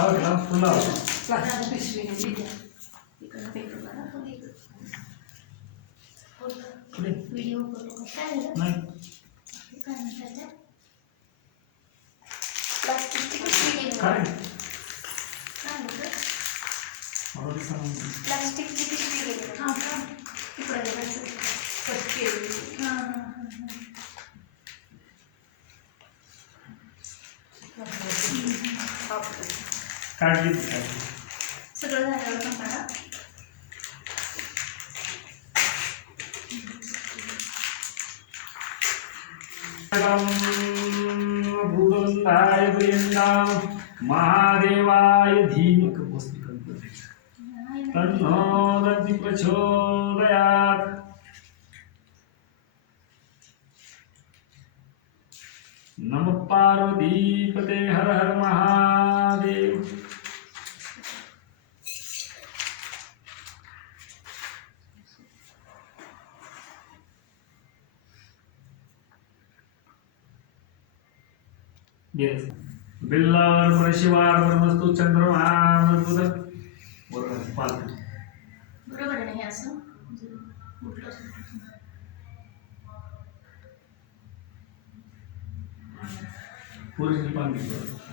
लाव पुन्हा video photo काय नाही प्लास्टिकची पिशवी काय प्लास्टिकची पिशवी गेली हां का इकडे काढली सगळं झाल्यावर पण काढा भूतंताय प्रियंतां महादेवाय धीमहि तन्नो दन्ति प्रचोदयात्। नमः पार्वतीपते हर हर महादेव। Yes. बिल्लावर परशिवार ब्रह्मस्तु चंद्रमा मजबूत बरोबर पालक बरोबर आहे हे असं उलट पूर्ण पालक